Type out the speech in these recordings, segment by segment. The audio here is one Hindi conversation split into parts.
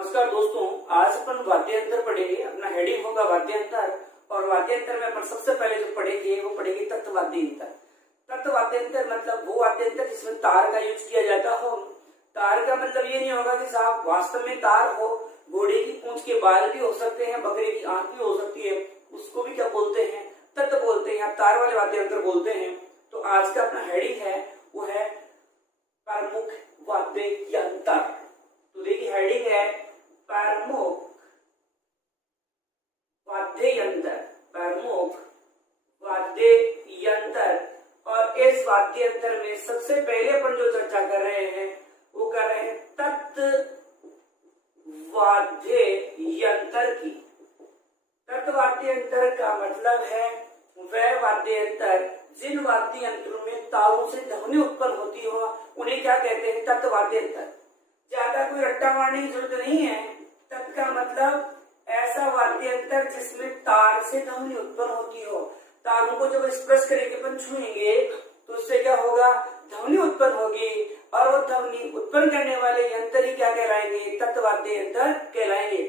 नमस्कार दोस्तों, आज अपन वाद्यांतर पढ़ेंगे। अपना हेडिंग होगा वाद्यांतर और वाद्यांतर में अपन सबसे पहले जो पढ़ेंगे वो पढ़ेंगे तत्वाद्यंतर। तत्वाद्यंतर मतलब वो वाद्यांतर जिसमें तार का यूज किया जाता हो। तार का मतलब ये नहीं होगा कि साहब वास्तव में तार हो, घोड़े की पूंछ के बाल भी हो सकते हैं, बकरे की आंख भी हो सकती है, उसको भी क्या बोलते हैं, तत्व बोलते हैं, तार वाले वाद्यांतर बोलते हैं। तो आज का अपना हेडिंग है वो है प्रमुख वाद्ययंत्र। तो देखिए हेडिंग है प्रमुख वाद्ययंत्र, प्रमुख वाद्ययंत्र। और इस वाद्ययंत्र में सबसे पहले अपन जो चर्चा कर रहे हैं वो कर रहे हैं तत्वाद्ययंत्र की। तत्वाद्ययंत्र का मतलब है वह वाद्ययंत्र जिन वाद्य यंत्रों में तारों से ध्वनि उत्पन्न होती हो उन्हें क्या कहते हैं, तत्वाद्ययंत्र। ज्यादा कोई रट्टा मारने की जरूरत नहीं है। तत् का मतलब ऐसा वाद्य यंत्र जिसमें तार से ध्वनि उत्पन्न होती हो। तारों को जब स्पर्श करेंगे, अपन छुएंगे तो उससे क्या होगा, ध्वनि उत्पन्न होगी और वो ध्वनि उत्पन्न करने वाले यंत्र ही क्या कहलाएंगे, तत्वाद्य यंत्र कहलाएंगे।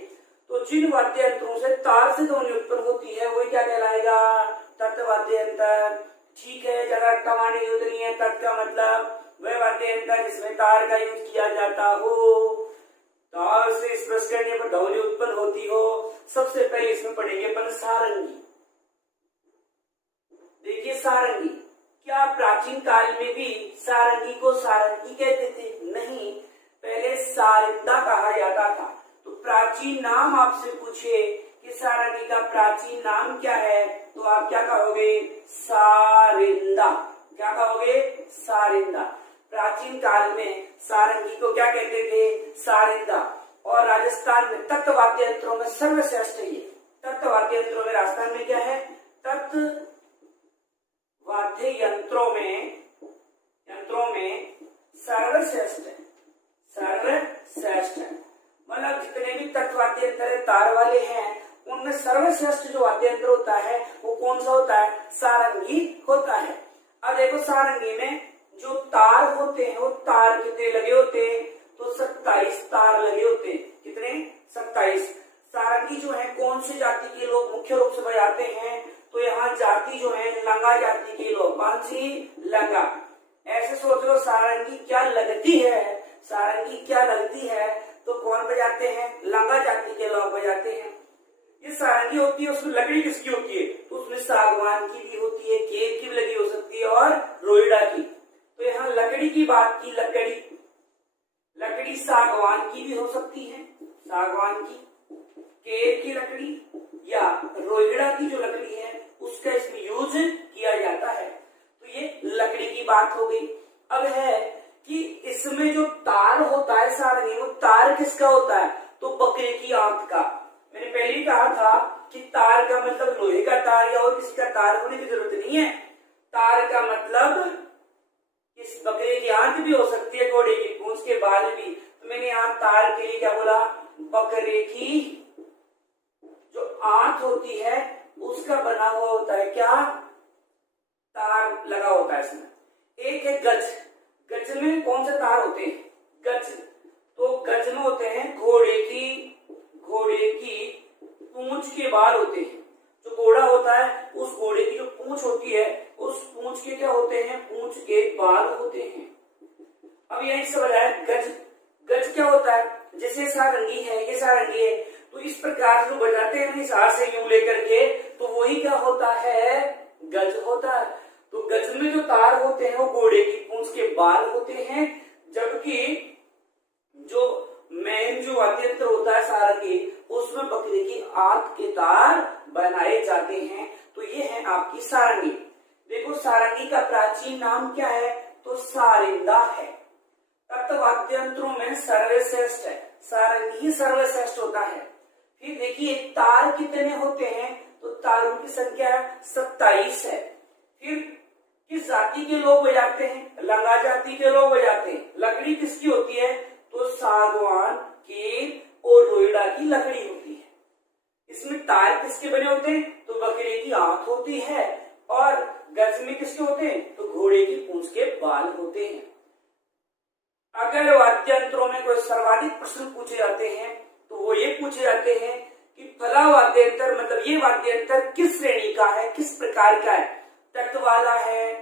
तो जिन वाद्य यंत्रों से तार से ध्वनि उत्पन्न होती है वही क्या कहलाएगा, तत्वाद्य यंत्र। ठीक है, ज्यादा रट्टा मारने की जरूरत नहीं है। तत् का मतलब वह वाद्य यंत्र जिसमें तार का यूज किया जाता हो, तार से स्पर्श करने पर ध्वनि उत्पन्न होती हो। सबसे पहले इसमें पढ़ेंगे अपन सारंगी। देखिए सारंगी, क्या प्राचीन काल में भी सारंगी को सारंगी कहते थे? नहीं, पहले सारिंदा कहा जाता था। तो प्राचीन नाम आपसे पूछे कि सारंगी का प्राचीन नाम क्या है तो आप क्या कहोगे, सारिंदा। क्या कहोगे, सारिंदा। प्राचीन काल में सारंगी को क्या कहते थे, सारिंदा। और राजस्थान में तत्व वाद्य यंत्रों में सर्वश्रेष्ठ है ये। तत्व वाद्य यंत्रों में राजस्थान में क्या है, तत्व वाद्य यंत्रों में सर्वश्रेष्ठ है, सर्वश्रेष्ठ है। मतलब जितने भी तत्व वाद्य यंत्र तार वाले हैं उनमें सर्वश्रेष्ठ जो वाद्य यंत्र होता है वो कौन सा होता है, सारंगी होता है। अब देखो सारंगी में जो तार होते हैं वो तार कितने लगे होते हैं, तो 27 तार लगे होते हैं। कितने, 27। सारंगी जो है कौन सी जाति के लोग मुख्य रूप से बजाते हैं, तो यहाँ जाति जो है लंगा जाति के लोग। कौन सी, लंगा। ऐसे सोच लो सारंगी क्या लगती है, सारंगी क्या लगती है तो कौन बजाते हैं, लंगा जाति के लोग बजाते हैं। ये सारंगी होती है, उसमें लकड़ी किसकी होती है, तो उसमें सागवान की भी होती है, केर की भी लगी हो सकती है और रोइडा की। तो यहाँ लकड़ी की बात की, लकड़ी सागवान की भी हो सकती है, सागवान की, केर की लकड़ी या रोइडा की जो लकड़ी है उसका इसमें यूज किया जाता है। तो ये लकड़ी की बात हो गई। अब है कि इसमें जो तार होता है सारंगी, वो तार किसका होता है, तो बकरे की आंख का। मैंने पहले ही कहा था कि तार का मतलब लोहे का तार या और किसी का तार होने की जरूरत नहीं है। तार का मतलब इस बकरे की आंख भी हो सकती है, घोड़े की पूंछ के बाल भी। तो मैंने यहाँ तार के लिए क्या बोला, बकरे की जो आंख होती है उसका बना हुआ होता है क्या, तार लगा होता है इसमें। एक है गज। गज में कौन से तार होते हैं, गज। तो गज में होते हैं घोड़े की पूंछ के बाल होते हैं। जो घोड़ा होता है उस घोड़े की जो पूंछ होती है उस पूंछ के क्या होते हैं, पूंछ के बाल होते हैं। अब यही से बताया गज। गज क्या होता है, जैसे सारंगी है, ये सारंगी है, तो इस प्रकार जो बजाते हैं इस हाथ से यूं लेकर के, तो वही क्या होता है, गज होता है। तो गज में जो तार होते हैं वो घोड़े की पूंछ के बाल होते हैं, जबकि जो मेन जो वाद्य यंत्र होता है सारंगी उसमें बकरे की आंख के तार बनाए जाते हैं। तो ये है आपकी सारंगी। देखो सारंगी का प्राचीन नाम क्या है, तो सारिंदा है। तत्व वाद्य यंत्रों में सर्वश्रेष्ठ है, सारंगी ही सर्वश्रेष्ठ होता है। फिर देखिए तार कितने होते हैं, तो तारों की संख्या 27 है। फिर किस जाति के लोग बजाते हैं, लंगा जाति के लोग बजाते हैं। लकड़ी किसकी होती है, तो सागवान, केर और रोइडा की लकड़ी होती है। इसमें तार किसके बने होते हैं, तो बकरे की आंख होती है। और गज में किसके होते हैं, तो घोड़े की पूंछ के बाल होते हैं। अगर वाद्य यंत्रों में कोई सर्वाधिक प्रश्न पूछे जाते हैं वो ये पूछे जाते हैं कि फला वाद्य यंत्र मतलब ये वाद्य यंत्र किस श्रेणी का है, किस प्रकार का है, तत्व वाला है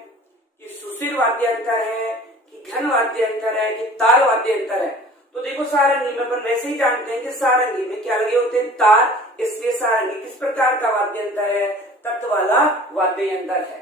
कि सुशील वाद्य यंत्र है कि घन वाद्य यंत्र है कि तार वाद्य यंत्र है। तो देखो सारंगी में अपन वैसे ही जानते हैं कि सारंगी में क्या लगे होते हैं, तार, इसलिए सारंगी किस प्रकार का वाद्य यंत्र है, तत्व वाला वाद्य यंत्र है।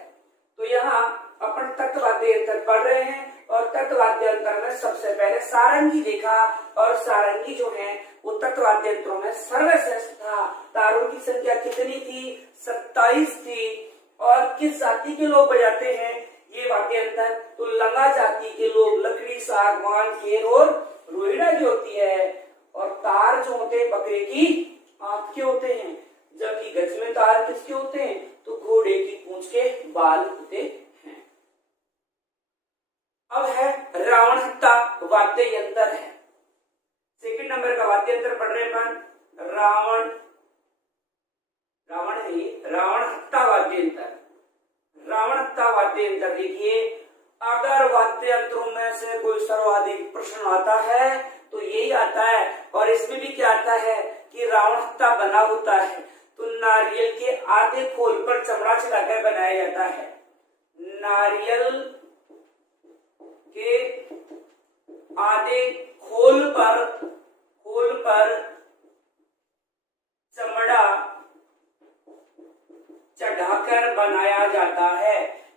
तो यहाँ अपन तत्व वाद्य यंत्र पढ़ रहे हैं और तत्व वाद्य यंत्र में सबसे पहले सारंगी देखा और सारंगी जो है वो तत्व वाद्य यंत्रों में सर्वश्रेष्ठ था। तारों की संख्या कितनी थी, 27 थी। और किस जाति के लोग बजाते हैं ये वाद्य यंत्र, तो लंगा जाति के लोग, लकड़ी, सागवान, खेर और रोहिड़ा की होती है। और तार जो होते हैं बकरे की आंख के होते हैं, जबकि गज में तार किसके होते हैं, तो घोड़े की पूंछ के बाल होते हैं। अब है रावण हत्ता वाद्य यंत्र है, सेकंड नंबर का वाद्य यंत्र पढ़ रहे अपन, रावण हत्ता वाद्य यंत्र। रावण हत्ता वाद्य यंत्र देखिए, अगर वाद्य यंत्रों में से कोई सर्वाधिक प्रश्न आता है तो यही आता है। और इसमें भी क्या आता है कि रावण हत्ता बना होता है तो नारियल के आधे खोल पर चमड़ा चढ़ाकर बनाया जाता है। नारियल के आधे खोल पर चमड़ा चढ़ाकर बनाया जाता है।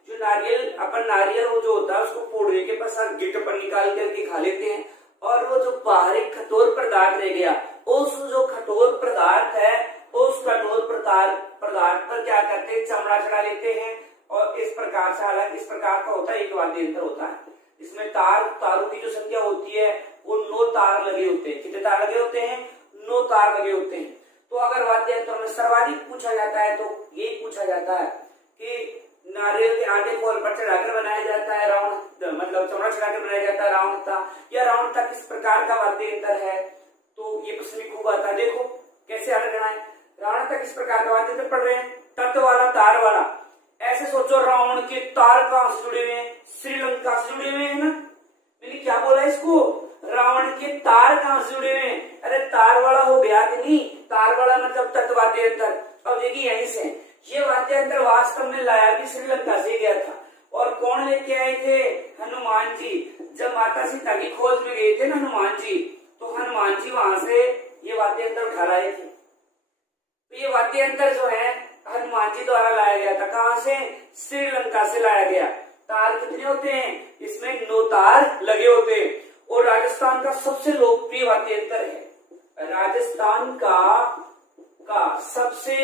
जो नारियल वो जो होता है उसको फोड़ने के पश्चात गिट पर निकाल करके खा लेते हैं और वो जो बाहरी कठोर पदार्थ रह गया, उस जो कठोर पदार्थ है उस कठोर पदार्थ पर क्या करते हैं, चमड़ा चढ़ा लेते हैं। और इस प्रकार से, हालांकि इस प्रकार का होता है एक वाद्य यंत्र होता है, इसमें तारों की जो संख्या होती है वो 9 तार लगे होते हैं। कितने तार लगे होते हैं, 9 तार लगे होते हैं। तो अगर वाद्य यंत्रों में सर्वाधिक पूछा जाता है तो यही पूछा जाता है कि नारियल के आधे खोल पर चढ़ाकर बनाया जाता है रावण, मतलब चमड़ा चढ़ाकर बनाया जाता है रावण हत्ता, या रावण हत्ता किस प्रकार का वाद्य यंत्र है। तो ये प्रश्न भी खूब आता है, देखो कैसे याद रखना है। रावण हत्ता किस प्रकार का वाद्य यंत्र पढ़ रहे हैं, तत्व वाला, तार वाला। ऐसे सोचो रावण के तार कहां से जुड़े हुए हैं, श्रीलंका से जुड़े हुए हैं ना। मैंने क्या बोला इसको, रावण के तार कहां से जुड़े हुए हैं, अरे तार वाला हो गया कि नहीं, तार वाला मतलब तत्व वाद्य यंत्र। अब देखिए यहीं से ये वाद्य यंत्र वास्तव में लाया भी श्रीलंका से गया था। और कौन लेके आए थे, हनुमान जी। जब माता सीता की खोज में गए थे ना हनुमान जी, तो हनुमान जी वहां से ये वाद्य यंत्र उठा लाए थे। तो ये वाद्य यंत्र जो है हनुमान जी द्वारा लाया गया था, कहां से, श्रीलंका से लाया गया। तार कितने होते हैं, इसमें 9 तार लगे होते हैं। और राजस्थान का सबसे लोकप्रिय वाद्य यंत्र है, राजस्थान का सबसे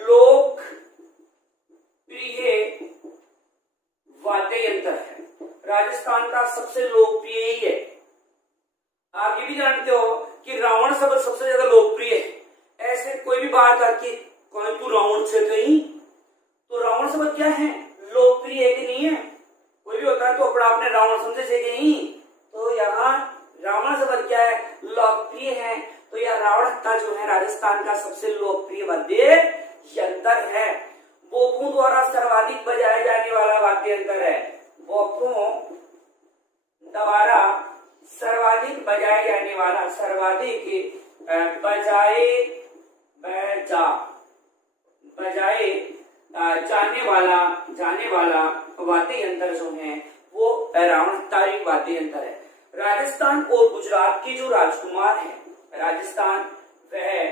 लोकप्रिय वाद्य यंत्र है, राजस्थान का सबसे लोकप्रिय ही है। आप ये भी जानते हो कि रावण शब्द सबसे ज्यादा लोकप्रिय है। ऐसे कोई भी बात आती, कौन तू रावण से गई, तो रावण शब्द क्या है, लोकप्रिय है कि नहीं है। कोई भी होता है तो अपना आपने रावण समझे से गई, तो यहाँ रावण शब्द क्या है, लोकप्रिय है। तो यह रावण हत्ता जो है राजस्थान का सबसे लोकप्रिय वाद्य यंत्र है। बोपों द्वारा सर्वाधिक बजाए जाने वाला वाद्य यंत्र है, बोपों द्वारा सर्वाधिक बजाए जाने वाला, सर्वाधिक बजाए जाने वाला वाद्य यंत्र जो है वो रावण हत्ता वाद्य यंत्र है। राजस्थान और गुजरात के जो राजकुमार है, राजस्थान वह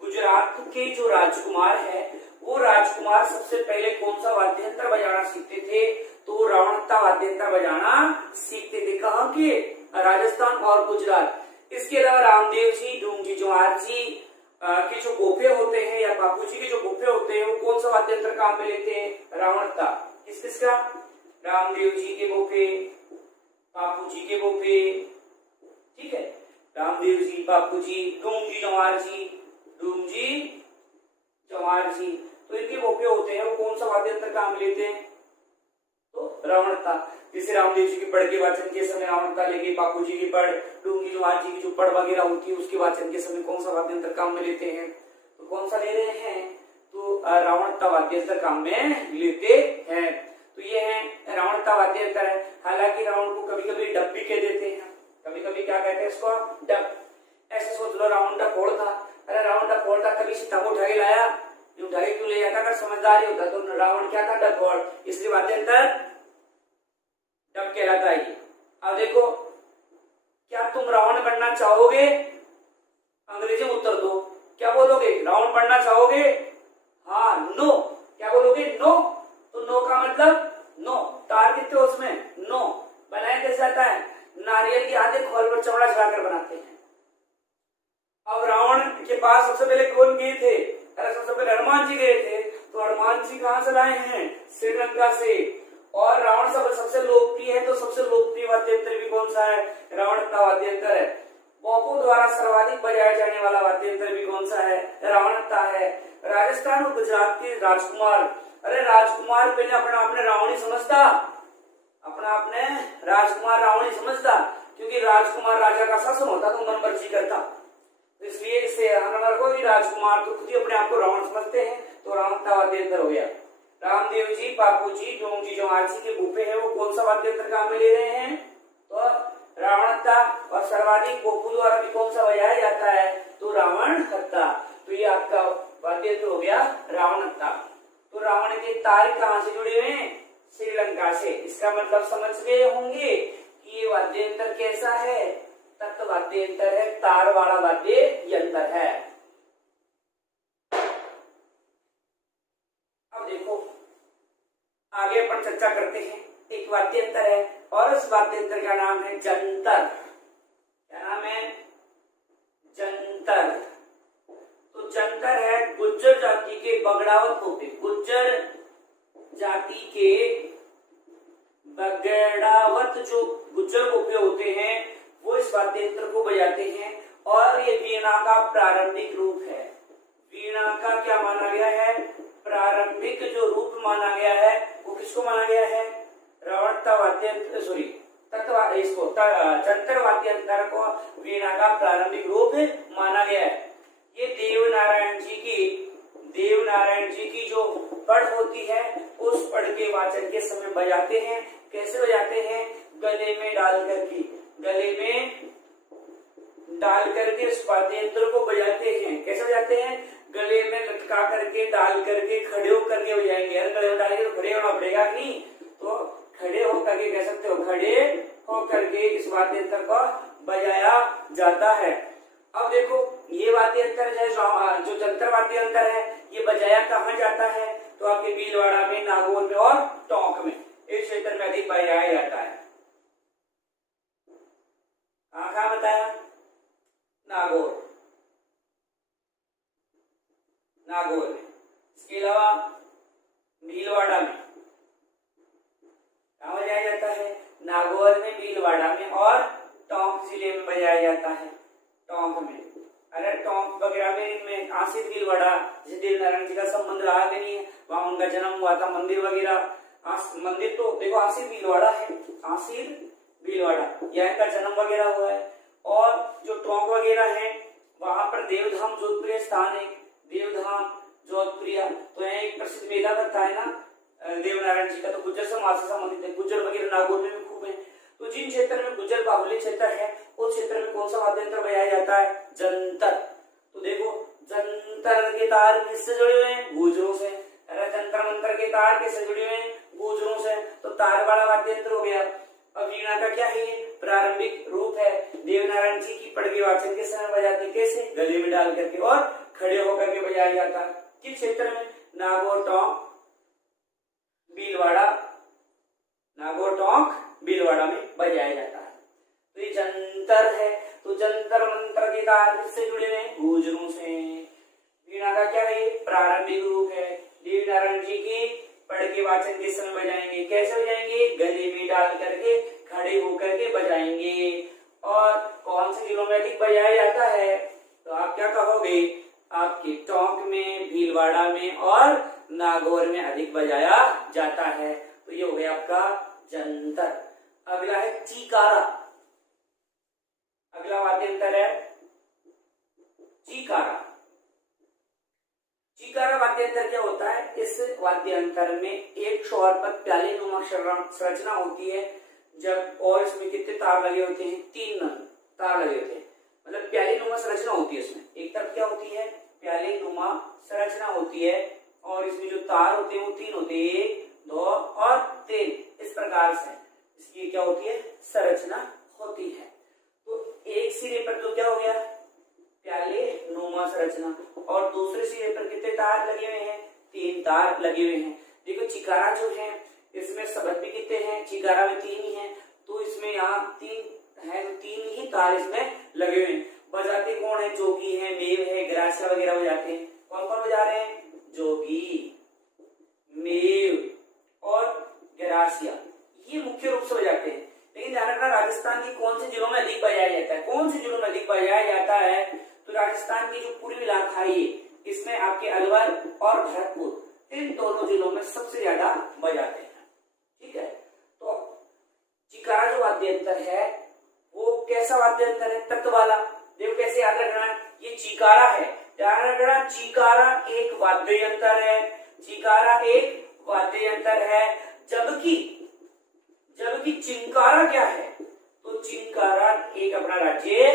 गुजरात के जो राजकुमार है वो राजकुमार सबसे पहले कौन सा वाद्य यंत्र बजाना सीखते थे, तो रावण हत्ता वाद्य यंत्र बजाना सीखते थे। कहाँ के, राजस्थान और गुजरात। इसके अलावा रामदेव जी, डूंगी जोहार जी के जो गोफे होते हैं या बापू जी के जो गोफे होते हैं वो कौन सा वाद्य यंत्र काम में लेते हैं, रावण हत्ता। किस किसका, रामदेव जी के गोफे, बापू जी के गोफे, ठीक है, रामदेव जी, बापू जी, डूंगी जोहार जी, तो इनके गोफे होते हैं वो कौन सा वाद्य यंत्र काम में लेते हैं, तो रावण हत्ता। जैसे रामदेव जी की पढ़ के वाचन के समय रावण हत्ता लेके, बापू जी की पढ़, डूंगी जोहार जी की जो पढ़ वगैरह होती है उसके वाचन के समय कौन सा वाद्य यंत्र काम में लेते हैं, तो कौन सा ले रहे हैं, तो रावण हत्ता वाद्य यंत्र काम में लेते हैं। तो ये है रावण हत्ता वाद्य यंत्र है। हालांकि रावण को कभी कभी डब भी कह देते हैं, कभी कभी क्या कहते हैं इसको, डब। समझदारी होता, तो रावण क्या था, डकौर, इसलिए वाद्यंतर डक कहलाता है। अब देखो, क्या तुम रावण बनना चाहोगे? अंग्रेजी में उत्तर दो, क्या बोलोगे? रावण बनना चाहोगे? हाँ, नो। क्या बोलोगे? नो। तो नो का मतलब नो, तार कितने उसमें, नो। बनाया कैसे जाता है? नारियल के आधे खोल पर चमड़ा चढ़ाकर बनाते हैं। अब रावण के पास सबसे पहले कौन गए थे? अरे सबसे पहले हनुमान जी गए थे। तो हनुमान जी कहां से लाए हैं? श्रीलंका से। और रावण सबसे लोकप्रिय है, तो सबसे लोकप्रिय वाद्ययंत्र भी कौन सा है? रावण का वाद्ययंत्र है। बॉपू द्वारा सर्वाधिक बजाया जाने वाला वाद्ययंत्र भी कौन सा है? रावण का है। राजस्थान और गुजरात के राजकुमार, अरे राजकुमार पहले अपना आपने रावण ही समझता, अपना आपने राजकुमार रावण ही समझता, क्योंकि राजकुमार राजा का शासन होता तो मन मर्जी करता, तो इसलिए इसे राजकुमार तो खुद ही अपने आप को रावण समझते हैं, तो रावण का वाद्ययंत्र हो गया। रामदेव जी, बापू जी, डोंग जी जो आरसी के भूपे हैं, वो कौन सा वाद्ययंत्र काम में ले रहे हैं? तो रावण का। और सर्वाधिक पोपू द्वारा भी कौन सा बजाया जाता है? तो रावण हत्ता। तो ये आपका वाद्ययंत्र हो गया रावण हत्ता। तो रावण के तार कहां से जुड़े हुए हैं? श्रीलंका से। इसका मतलब समझ गए होंगे कि ये वाद्ययंत्र कैसा है? तत्व वाद्ययंत्र है, तार वाला वाद्य यंत्र है। अब देखो, आगे अपन चर्चा करते हैं। एक वाद्ययंत्र है और उस वाद्ययंत्र का नाम है जंतर। क्या नाम है? जंतर। तो जंतर है गुज्जर जाति के बगड़ावत होते, गुज्जर जाति के बगड़ावत जो गुज्जर गोपे होते हैं, वो इस वाद्ययंत्र को बजाते हैं। और ये वीणा का प्रारंभिक रूप है। वीणा का क्या माना गया है? प्रारंभिक जो रूप माना गया है, वो किसको माना गया है? रावण वाद्ययंत्र, सॉरी इसको जंतर वाद्ययंत्र को वीणा का प्रारंभिक रूप माना गया है। ये देवनारायण जी की जो पढ़ होती है, उस पढ़ के वाचन के समय बजाते हैं। कैसे बजाते हैं? गले में डाल करके इस वाद्ययंत्र को बजाते हैं। कैसे बजाते हैं? गले में लटका करके, डाल करके, खड़े होकर के बजाएंगे। अरे गले में डालेंगे तो खड़े होना पड़ेगा नहीं, तो खड़े होकर के कह सकते हो, खड़े होकर के इस वाद्ययंत्र को बजाया जाता है। अब देखो, ये वाद्ययंत्र है जो जंतर वाद्ययंत्र है, ये बजाया कहाँ जाता है? तो आपके भीलवाड़ा में, नागौर में और टोंक में, इस क्षेत्र में अधिक बजाया जाता है। कहाँ बताया? नागौर में। इसके अलावा भीलवाड़ा में कहाँ बजाया जाता है? नागौर में, भीलवाड़ा में और टोंक जिले में बजाया जाता है। टोंक में, अरे टोंक वगैरह में, इनमें आसिद भीलवाड़ा, जैसे देवनारायण जी का संबंध रहा कि नहीं है, वहां उनका जन्म हुआ था, मंदिर वगैरह। मंदिर तो देखो आसिद भीलवाड़ा है, आसिद भीलवाड़ा, यहाँ का जन्म वगैरह हुआ है। और जो टोंक वगैरह है, वहां पर देवधाम जोधपुर स्थान है, देवधाम जोधपुरिया। तो यहाँ एक प्रसिद्ध मेला बनता है ना देवनारायण जी का, तो गुज्जर समाज से संबंधित है। गुज्जर वगैरह नागौर में भी खूब है। तो जिन क्षेत्र में गुज्जर बाहुल्य क्षेत्र है, उस क्षेत्र में कौन सा वाद्ययंत्र बजाया जाता है? जंतर। तो देखो, जंतर के तार किससे जुड़े हुए हैं? गुज्जरों से। अरे जंतर मंतर के तार किससे जुड़े हुए हैं? गुज्जरों से। तो तार वाला वाद्ययंत्र हो गया। अब वीणा का क्या है? प्रारंभिक रूप है। देवनारायण जी की पढ़ के वाचन के समय बजाते, कैसे? गले में डाल करके और खड़े होकर के बजाया जाता है। किस क्षेत्र में? नागौर, टोंक, भीलवाड़ा में बजाया जाता है। तो ये जंतर है। तो जंतर मंतर के तार किससे जुड़े हुए हैं? गुज्जरों से। वीणा का क्या है? प्रारंभिक रूप है। देवनारायण जी की पढ़ के वाचन के समय बजाएंगे। कैसे बजाएंगे? गले में डाल करके, खड़े होकर के बजाएंगे। और कौन से जिलों में अधिक बजाया जाता है? तो आप क्या कहोगे? आपके टोंक में, भीलवाड़ा में और नागौर में अधिक बजाया जाता है। तो ये हो गया आपका जंतर। अगला है चीकारा। अगला वाद्ययंत्र है चीकारा। चीकारा वाद्ययंत्र क्या होता है? इस वाद्ययंत्र में एक शोर पर प्याले नुमा संरचना होती है। जब और इसमें कितने तार लगे होते हैं? 3 तार लगे होते हैं। मतलब प्याली नुमा संरचना होती है इसमें। एक तरफ क्या होती है? प्याली नुमा संरचना होती है और इसमें जो तार होते हैं वो 3 होते हैं, 1, 2 और 3। इस प्रकार से इसकी क्या होती है, संरचना होती है। तो एक सिरे पर तो क्या हो गया, प्याले नुमा संरचना, और दूसरे सिरे पर कितने तार लगे हुए हैं, 3 तार लगे हुए हैं। देखो चिकारा जो है इसमें शब्द भी कितने हैं, चिकारा में 3 ही है, तो इसमें यहाँ 3 है, 3 ही तार इसमें लगे हुए हैं। बजाते कौन है, जोगी है, मेव है, ग्रासिया वगैरह बजाते हैं। कौन कौन बजा रहे हैं, जोगी, मेव और ग्रासिया, ये मुख्य रूप से बजाते हैं। लेकिन ध्यान रखना राजस्थान के कौन से जिलों में अधिक बजाया जाता है, कौन से जिलों में अधिक बजाया जाता है, तो राजस्थान की जो पूर्वी इलाका है इसमें आपके अलवर और भरतपुर, इन दोनों जिलों में सबसे ज्यादा बजाते हैं। ठीक है, तो चिकारा जो वाद्य यंत्र है वो कैसा वाद्य यंत्र है, तत्व वाला। देखो कैसे याद रखना है, ये चिकारा है, ध्यान रखना, चिकारा एक वाद्य यंत्र है, चिकारा एक वाद्य यंत्र है। जबकि चिंकारा क्या है, तो चिंकारा एक अपना राज्य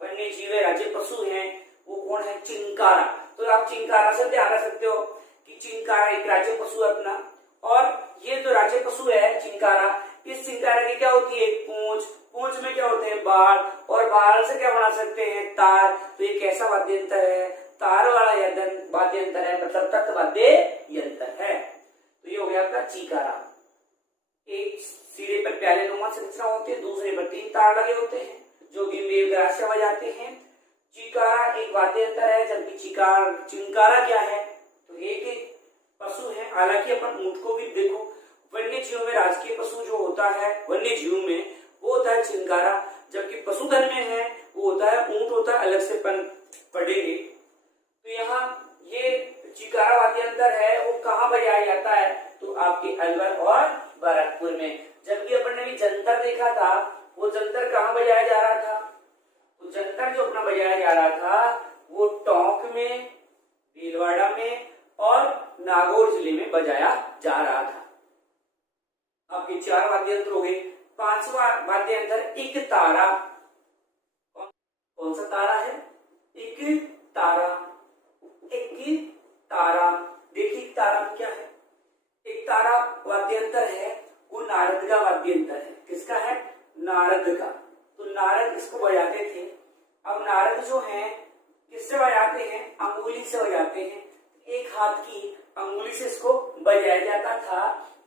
वन्य जीव है, राज्य पशु है, वो कौन है, चिंकारा। तो आप चिंकारा से ध्यान रख सकते हो कि चिंकारा एक राज्य पशु है अपना, और ये जो राज्य पशु है चिंकारा, इस चिंकारा की क्या होती है, पूंछ, पूंछ में क्या होते हैं, बाल, और बाल से क्या बना सकते हैं, तार। तो ये कैसा वाद्य यंत्र है, तार वाला वाद्य यंत्र है, मतलब तत्व वाद्य यंत्र है। तो ये हो गया आपका चिकारा। एक सिरे पर प्याले नुमा संरचना होती है, दूसरे पर 3 तार लगे होते हैं जो कि मेव ग्रासिया बजाते हैं। चिकारा एक वाद्य यंत्र है, जबकि चिंकारा क्या है, तो एक पशु है। हालांकि अपन ऊंट को भी देखो, वन्य जीवों में राजकीय पशु जो होता है वन्य जीवों में वो होता है चिंकारा, जबकि पशुधन में है वो होता है ऊंट, होता है, अलग से पढ़ेंगे। तो यहाँ ये चिकारा वाद्य यंत्र है वो कहाँ बजाया जाता है, तो आपके अलवर और भरतपुर में। जबकि अपन ने भी जंतर देखा था, वो जंतर कहाँ बजाया जा रहा था, तो जंतर जो अपना बजाया जा रहा था वो टोंक में, भीलवाड़ा में और नागौर जिले में बजाया जा रहा था। आपके 4 वाद्य यंत्र हो गए। 5वां वाद्य यंत्र एक तारा। कौन सा तारा है, एक तारा, एक तारा। देखिए तारा में क्या है, एक तारा वाद्य यंत्र है वो नारद का वाद्य यंत्र है। किसका है, नारद का। तो नारद इसको बजाते थे। अब नारद जो है किससे बजाते हैं, अंगुली से बजाते हैं, एक हाथ की अंगुली से इसको बजाया जाता था।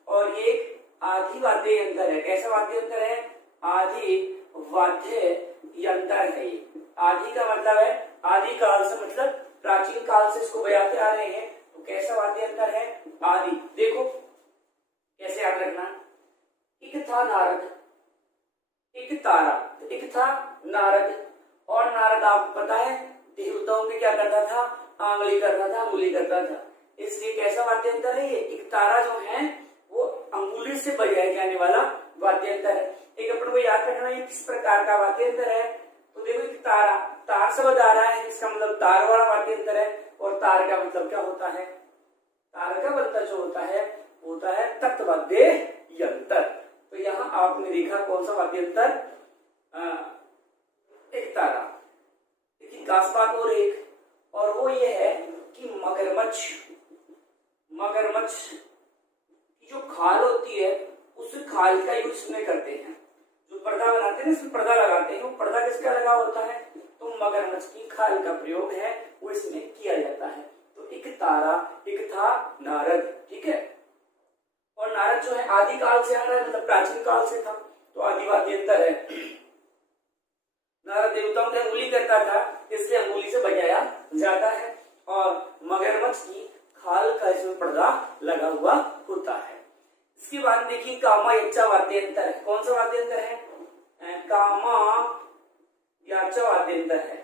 और एक आदि वाद्य यंत्र है। कैसा वाद्य यंत्र है, आदि वाद्य यंत्र है। आदि का मतलब है आदि काल से, मतलब प्राचीन काल से इसको बजाते आ रहे हैं। तो कैसा वाद्य यंत्र है, आदि। देखो कैसे याद रखना, एक था नारद, एक तारा, एक था नारद। और नारद आपको पता है देवताओं में क्या करता था, आंगली करता था, अंगुली करता था। इसलिए कैसा वाद्य यंत्र है ये, एक तारा जो है वो अंगुली से बजाया जाने वाला वाद्य यंत्र है। एक अपन को याद रखना है किस प्रकार का वाद्य यंत्र है। तो देखो एक तारा, तार से बजा रहा है, इसका मतलब तार वाला वाद्य यंत्र है। और तार का मतलब क्या होता है, तार का मतलब जो होता है तत्व वाद्य यंत्र। तो यहाँ आपने देखा कौन सा वाद्य यंत्र, एक तारा। लेकिन खास बात और वो ये है कि मगरमच्छ की जो खाल होती है उस खाल का यूज इसमें करते हैं। जो पर्दा बनाते हैं इसमें पर्दा लगाते हैं, वो पर्दा किसका लगा होता है, तो मगरमच्छ की खाल का प्रयोग है वो इसमें किया जाता है। तो एक तारा, एक था नारद, ठीक है। और नारद जो है आदि काल से आ रहा है, मतलब प्राचीन काल से था, तो आदि वाद्य यंत्र है। नारद देवताओं की अंगुली करता था, इसलिए अंगुली से बजाया जाता है। और मगरमच्छ की खाल का इसमें पर्दा लगा हुआ होता है। इसके बाद देखिए कामा यच्चा वाद्य यंत्र है। कौन सा वाद्य यंत्र है, कामा याचा वाद्य यंत्र है।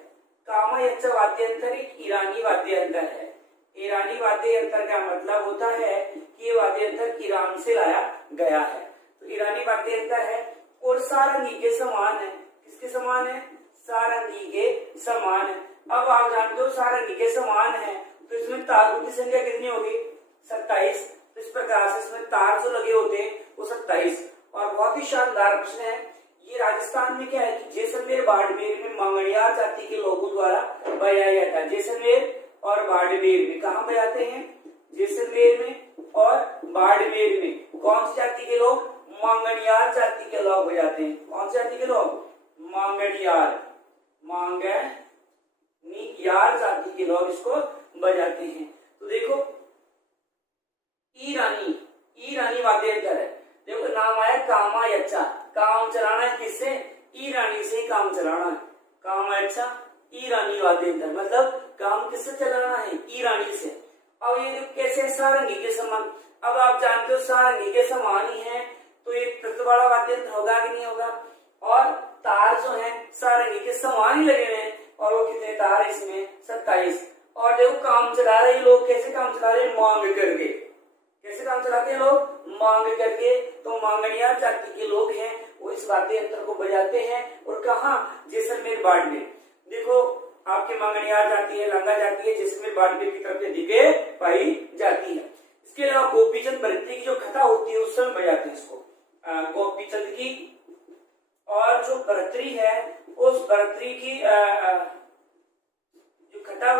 कामा यच्चा वाद्य यंत्र एक ईरानी वाद्य यंत्र है। ईरानी वाद्य यंत्र का मतलब होता है कि ये वाद्य यंत्र ईरान से लाया गया है। तो ईरानी वाद्य यंत्र है और सारंगी के समान है। किसके समान है, सारंगी के समान है। अब आप जानते हो सारंगी के समान है तो इसमें तारों की संख्या कितनी होगी, 27। इस प्रकार से इसमें तार जो लगे होते हैं वो 27। और बहुत ही शानदार प्रश्न है ये। राजस्थान में क्या है कि जैसलमेर बाड़मेर में मंगड़ियार जाति के लोगों द्वारा बजाया जाता है। जैसलमेर और बाड़मेर में कहाँ बजाते हैं, जैसलमेर में और बाड़मेर में कौन सी जाति के लोग? मांगणियार जाति के लोग बजाते हैं। कौन सी जाति के लोग? मांगणियार जाति के लोग इसको बजाते हैं। तो देखो ईरानी वाद्य यंत्र है। देखो नाम आया कामायच्चा, काम चलाना है किससे? ईरानी से ही काम चलाना है। कामायच्चा ईरानी वाद्य यंत्र, मतलब काम किससे चलाना है? ईरानी से। अब ये कैसे? सारंगी के समान। अब आप जानते हो सारंगी के समान ही है, तो ये तत्व वाला वाद्य यंत्र होगा कि नहीं होगा? और तार जो है सारंगी के समान ही लगे हुए हैं, और वो कितने तार इसमें? 27। और देखो काम चला रहे लोग, कैसे काम चला रहे हैं? मांग करके। कैसे काम चलाते हैं लोग? मांग करके। तो मांगणियार जाति के लोग हैं, वो इस वाद्य यंत्र को बजाते हैं। और कहाँ? जैसलमेर बाड़मेर। देखो आपके मांगणियार जाति है, लांगा जाति है, जैसलमेर बाड़मेर की तरफ से दिखे पाई जाती है। इसके अलावा गोपीचंद बरती की जो कथा होती है उस समय बजाते हैं इसको। गोपीचंद की और जो बरतरी है, उस बरतरी की जो कथा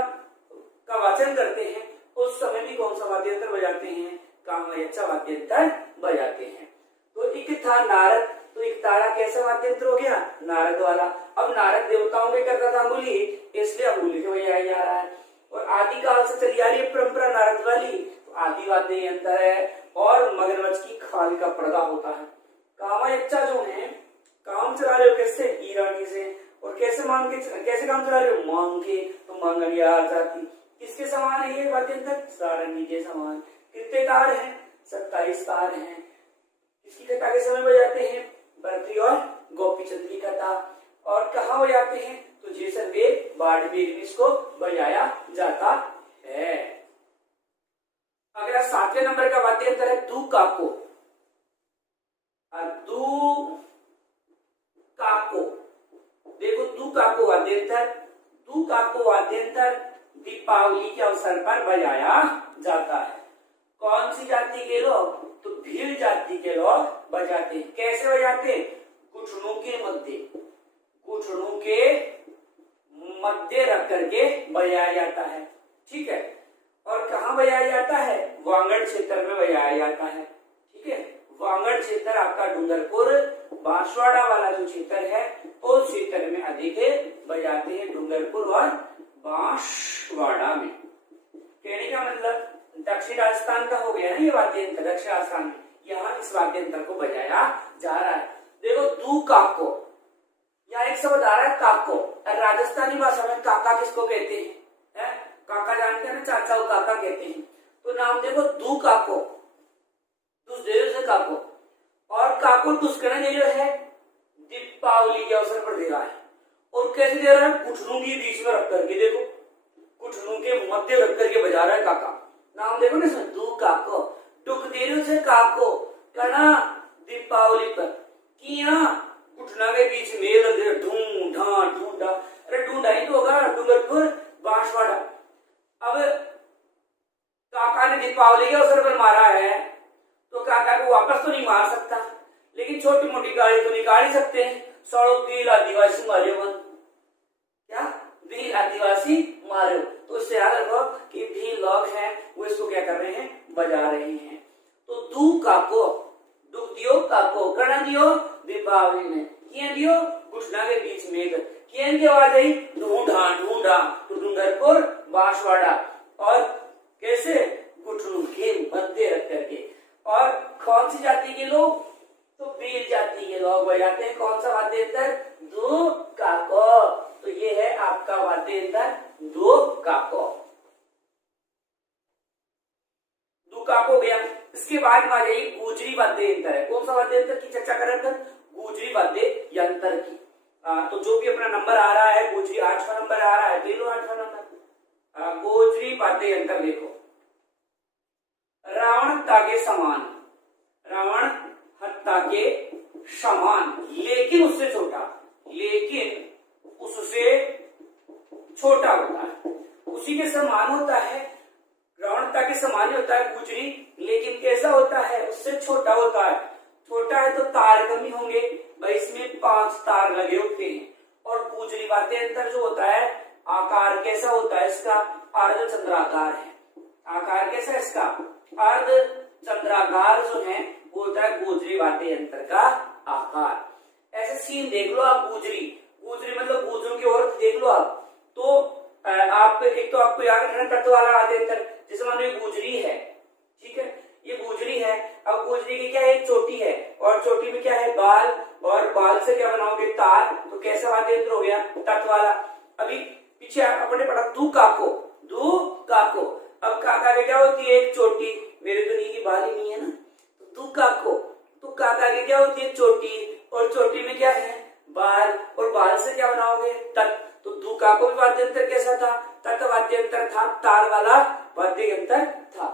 का वाचन करते हैं उस समय भी कौन सा वाद्य यंत्र बजाते हैं? कामायच्चा वाद्य यंत्र बजाते हैं। तो एक था नारद, तो एक तारा कैसा वाद्य यंत्र हो गया? नारद वाला। अब नारद देवताओं के करता था अंगुली, इसलिए अंगुली को बजाया जा रहा है। और आदिकाल से चली आ रही है परंपरा नारद वाली, तो आदि वाद्य यंत्र है। और मगरमच्छ की खाल का पर्दा होता है। कामायच्चा जो है काम चला रहे हो कैसे? ईरानी से। और कैसे काम चला रहे हो? मांग के। तो मांगणियार जाति किसके समान है ये वाद्य यंत्र? सारंगी के समान। कितने तार हैं? 27 तार हैं। किसकी कथा के समय बजाते हैं? बरतरी और गोपीचंद की कथा। और कहाँ बजाते हैं? तो जैसलमेर बाड़मेर में इसको बजाया जाता है। अगला 7वें नंबर का वाद्य यंत्र है दुकाको। देखो दुकाको वाद्य यंत्र, दुकाको वाद्य यंत्र दीपावली के अवसर पर बजाया जाता है। कौन सी जाति के लोग? तो भील जाति के लोग बजाते हैं। कैसे बजाते हैं? घुटनों के मध्य रख करके बजाया जाता है। ठीक है। और कहाँ बजाया जाता है? वांगड़ क्षेत्र में बजाया जाता है। ठीक है। वांगड़ क्षेत्र आपका डूंगरपुर बांसवाड़ा वाला जो क्षेत्र है उस क्षेत्र में अधिक बजाते हैं, डूंगरपुर और बांसवाड़ा में। कहने का मतलब दक्षिण राजस्थान का हो गया ना ये वाद्य यंत्र, दक्षिण राजस्थान में यहाँ इस वाद्य यंत्र को बजाया जा रहा है। देखो दू काको, यहाँ एक शब्द आ रहा है काको। राजस्थानी भाषा में काका किसको कहते हैं? काका जानते हैं ना, चाचा को काका कहते हैं। तो नाम देखो दू काको, से काको। और काको टुस्कना दे रहा है दीपावली के अवसर पर दे रहा है। और कैसे दे रहा है? घुटनों के बीच में रख करके, देखो घुटनों के मध्य रख करके बजा रहा है काका। नाम देखो ना सर, दू काको। टुक दे रहे से काको कहना दीपावली पर कि घुटना के बीच में लगे ढूंढा। अरे ढूंढा ही तो होगा डूंगरपुर बांसवाड़ा। अब काका ने दीपावली के अवसर पर मारा है तो काका को वापस तो नहीं मार सकता, लेकिन छोटी मोटी गाड़ी तो निकाल ही सकते हैं। सड़ो भील आदिवासी मारे मन, क्या भील आदिवासी मारे। तो इससे याद रखो कि भील लोग हैं वो इसको क्या कर रहे हैं? बजा रहे हैं। तो दू काको, दुख दियो काको, करना दियो दीपावली में, किया दियो घुटना के बीच में किया की आवाज आई ढूंढा। तो डूंगरपुर बांसवाड़ा। और कैसे? घुटनों के मध्य रख करके। और कौन सी जाति के लोग? तो भील जाति के लोग बजाते हैं। कौन सा वाद्य यंत्र? दू काको। तो ये है आपका वाद्य यंत्र दू काको। दू काको गया। इसके बाद में आ जाइए गुजरी वाद्य यंत्र है। कौन सा वाद्य यंत्र की चर्चा कर रहे थे? गुजरी वाद्य यंत्र की। तो जो भी अपना नंबर आ रहा है गुजरी 8वां नंबर आ रहा है, ले लो 8वां नंबर। गुजरी वाद्य यंत्र देखो, रावण हत्ता के समान, लेकिन उससे छोटा होता है। उसी के समान होता है, रावणता के समान ही होता है गुजरी, लेकिन कैसा होता है? उससे छोटा होता है। छोटा है तो तार कम ही होंगे भाई, इसमें 5 तार लगे होते हैं। और गुजरी वाद्य यंत्र जो होता है आकार कैसा होता है इसका? अर्धचंद्राकार है। आकार कैसा है इसका, अर्ध चंद्राकार जो है वो होता है गोजरी वाद्य यंत्र का आकार। ऐसे सीन देख लो आप, गुजरी, गुजरी मतलब गुजरों की औरत देख लो आप। तो आप एक तो आपको याद रखना तत्व वाला वाद्य यंत्र, जैसे मान लो ये गुजरी है, ठीक है, ये गुजरी है। अब गुजरी की क्या है, एक चोटी है और चोटी में क्या है, बाल, और बाल से क्या बनाओगे, तार। तो कैसा वाद्य यंत्र हो गया, तत्व वाला। अभी पीछे अपने पढ़ा दू काको, दू काको। अब काका की क्या होती है, एक चोटी, मेरे तो नी की बाल ही नहीं है ना, तो दू काको, तो काका की क्या होती है, चोटी, और चोटी में क्या है, बाल, और बाल से क्या बनाओगे, तत्व। तो दू काको भी वाद्य यंत्र कैसा था, तत्व वाद्य यंत्र था, तार वाला वाद्य यंत्र था।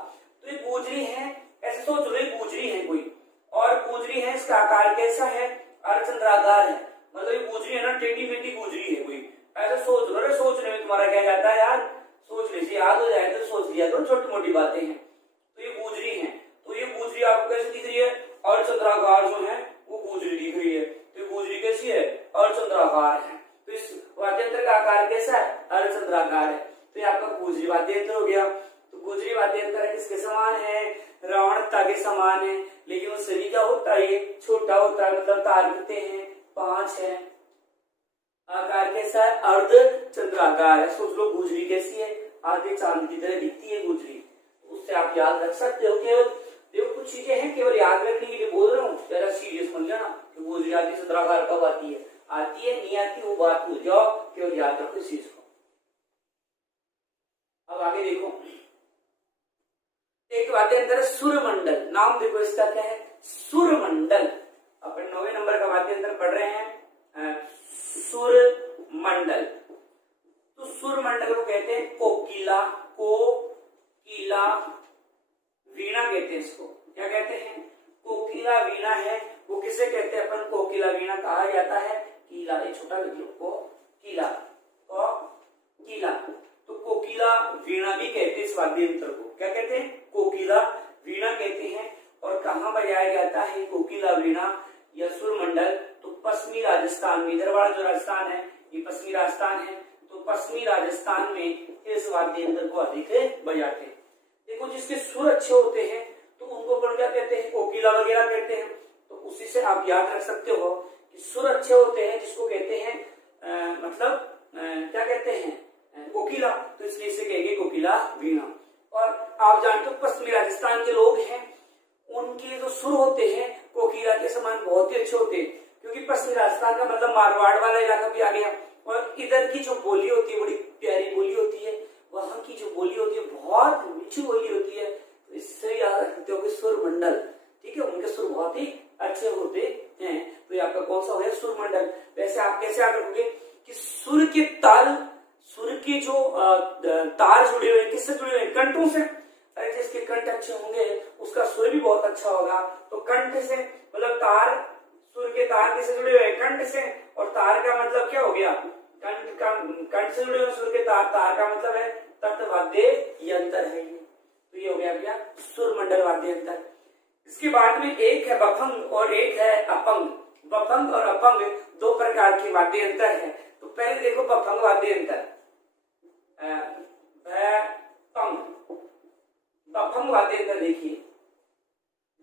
तो ये गुजरी है, ऐसे सोच लो ये गुजरी है कोई, और गुजरी है, इसका आकार कैसा है, अर्धचंद्राकार है। मतलब ये गुजरी है ना, टेढ़ी मेढ़ी गुजरी है कोई, ऐसा सोच लो। सोचने में तुम्हारा क्या जाता है यार, सोच लीजिए, याद हो जाए तो सोच लिया करो, छोटी मोटी बातें हैं। तो ये गुजरी है, तो ये गुजरी आपको कैसे दिख रही है, अर्धचंद्राकार जो है वो गुजरी दिख रही है। तो ये गुजरी कैसी है, अर्धचंद्राकार है। तो इस वाद्य यंत्र का आकार कैसा है, अर्धचंद्राकार है। तो ये आपका गुजरी वाद्य यंत्र हो गया। तो गुजरी वाद्य यंत्र किसके समान है, रावणता के समान है, लेकिन वो सभी क्या होता है, छोटा होता है, मतलब तार कितने हैं, 5 है। आकार कैसा है, अर्धचंद्राकार है। सोच लो गुजरी कैसी है, आधे चांद की तरह दिखती है गुजरी। उससे आप याद रख सकते हो। केवल देखो कुछ चीजें हैं, केवल याद रखने के लिए बोल रहा हूँ, ज्यादा सीरियस मत लेना कि गुजरी आधी चंद्राकार कब आती है, आती है नहीं आती वो बात भूल जाओ, केवल याद रखो इस चीज को। अब आगे देखो, एक वाद्य यंत्र सुरमंडल, नाम देखो इसका क्या है, सुरमंडल। अपन 9वें नंबर का वाद्य यंत्र पढ़ रहे हैं, सुरमंडल। तो सुरमंडल को कहते हैं कोकिला, कोकिला वीणा कहते हैं इसको। क्या कहते हैं, कोकिला वीणा है। वो किसे कहते हैं अपन, कोकिला वीणा कहा जाता है। कीला, ये छोटा लिख लो, कोकिला, कोकिला। तो कोकिला वीणा भी कहते हैं इस वाद्य यंत्र को। क्या कहते हैं, कोकिला वीणा कहते हैं। और कहाँ बजाया जाता है कोकिला वीणा या सुरमंडल, तो पश्चिमी राजस्थान में। इधर वाला जो राजस्थान है ये पश्चिमी राजस्थान है, तो पश्चिमी राजस्थान में इस वाद्य यंत्र को अधिक बजाते हैं। देखो जिसके सुर अच्छे होते हैं तो उनको अपन क्या कहते हैं, कोकिला वगैरह कहते हैं। तो उसी से आप याद रख सकते हो कि सुर अच्छे होते हैं जिसको कहते हैं क्या कहते हैं, कोकिला। तो इसलिए इसे कहेंगे कोकिला वीणा। और आप जानते हो पश्चिमी राजस्थान के लोग हैं, उनके जो सुर होते हैं कोकिला के समान बहुत ही अच्छे होते हैं, क्योंकि पश्चिमी राजस्थान का मतलब मारवाड़ वाला इलाका भी आ गया। और इधर की जो बोली होती है बड़ी प्यारी बोली होती है, वहां की जो बोली होती है बहुत मीठी बोली होती है। तो इससे याद रखते हो कि सुरमंडल, ठीक है, उनके सुर बहुत ही अच्छे होते हैं। तो ये आपका कौन सा हो गया, सुरमंडल। वैसे आप कैसे याद रखोगे कि सुर के ताल, सुर के जो तार जुड़े हुए किससे जुड़े हुए, कंठों से। अरे जिसके कंठ अच्छे होंगे उसका सुर भी बहुत अच्छा होगा। तो कंठ से मतलब तार, सुर के तार किससे जुड़े हुए, कंठ से। और तार का मतलब क्या हो गया, कंठ से जुड़े हुए सुर के तार, तार का मतलब है तत्व वाद्य यंत्र है ये। तो ये हो गया क्या, सुरमंडल वाद्य यंत्र। इसके बाद में एक है बफंग और एक है अपंग। बफंग और अपंग दो प्रकार के वाद्य यंत्र है। तो पहले देखो बफंग वाद्य यंत्र, बफंग वाद्य यंत्र देखिए,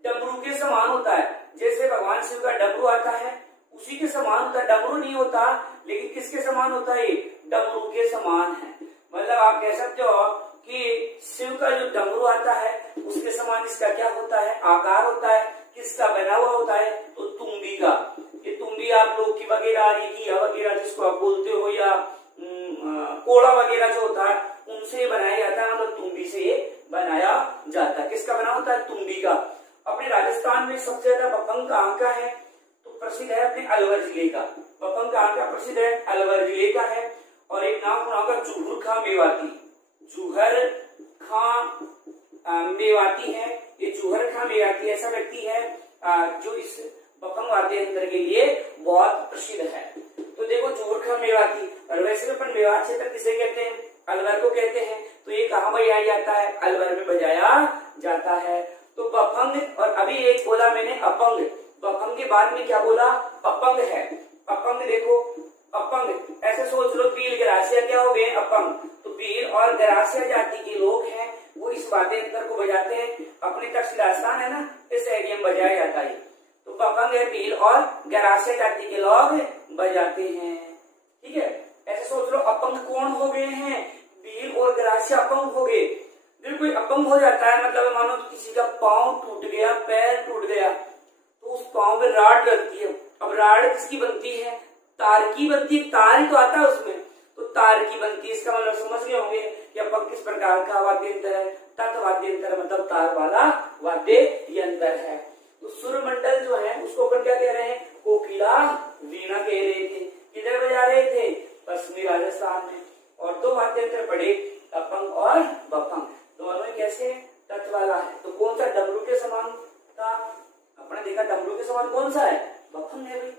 डमरू के समान होता है। जैसे भगवान शिव का डमरू आता है उसी के समान होता है। डमरू नहीं होता लेकिन किसके समान होता है, डमरू के समान है। मतलब आप कह सकते हो कि शिव का जो डमरू आता है उसके समान इसका क्या होता है, आकार होता है। किसका बना हुआ होता है, तो तुम्बी का। ये तुम्बी आप लोग की वगैरह, ये वगैरह जिसको आप बोलते हो, या कोड़ा वगैरह जो होता है उनसे बनाया जाता है, मतलब तुम्बी से ये बनाया जाता है। किसका बना होता है, तुम्बी का। अपने राजस्थान में सबसे ज्यादा बफंग कहाँ का है, तो प्रसिद्ध है अपने अलवर जिले का। बफंग कहाँ का प्रसिद्ध है, अलवर जिले का है। और एक नाम सुना होगा जूहर खां मेवाती, जूहर खां मेवाती है। ये जूहर खां मेवाती ऐसा व्यक्ति है जो इस बफंग वाद्य यंत्र के लिए बहुत प्रसिद्ध है। तो देखो जूहर खां मेवाती। और वैसे अपन मेवात क्षेत्र किसे कहते हैं, अलवर को कहते हैं। तो ये कहाँ बजाया जाता है, अलवर में बजाया जाता है। तो बफंग, और अभी एक बोला मैंने अपंग, बफंग के बाद में क्या बोला, अपंग है। अपंग देखो, अपंग ऐसे सोच लो, पील गरासिया क्या हो गए, अपंग। तो पील और गरासिया जाति के लोग हैं वो इस वाद्य है ना, इस एरिया में बजाया जाता है। तो बभंग है भील और गरासिया जाति के लोग बजाते हैं। ठीक है, ऐसे सोच लो अपंग कौन हो गए हैं, भील और गरासिया अपंग हो गए। फिर कोई अपंग हो जाता है, मतलब मानो किसी का पांव टूट गया, पैर टूट गया, तो उस पांव में राड लगती है। अब राड किसकी बनती है, तार की बनती है, तार ही तो आता है उसमें, तो तार की बनती है। इसका मतलब समझ गए होंगे कि अपंग किस प्रकार का वाद्य यंत्र है, तत् वाद्य यंत्र मतलब तार वाला वाद्य यंत्र है। तो सुर मंडल जो है उसको अपन क्या कह रहे हैं, कोकिला वीणा कह रहे थे। किधर बजा रहे थे, पश्चिमी राजस्थान में। और दो वाद्य यंत्र पड़े, अपंग और बभंग, दोनों कैसे तत् वाला है। तो कौन सा डमरू के समान था, अपने देखा डमरू के समान कौन सा है, बभंग है भाई।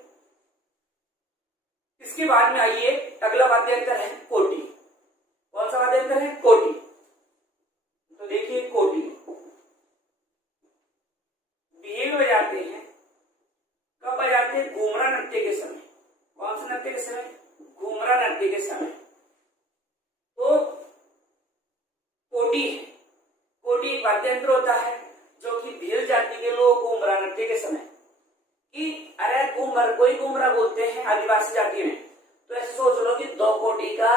इसके बाद में आइए अगला वाद्य यंत्र है कोटी। कौन सा वाद्य यंत्र है, कोटी। तो देखिए कोटी भील बजाते हैं, कब बजाते हैं, घूमरा नृत्य के समय। कौन सा नृत्य के समय, घूमरा नृत्य के समय। तो कोटी है, कोटी एक वाद्य यंत्र होता है जो कि भील जाति के लोग घूमरा नृत्य के समय कि अरे घूमर, कोई घूमरा बोलते हैं आदिवासी जाति में। तो ऐसे सोच लो कि दो कोटी का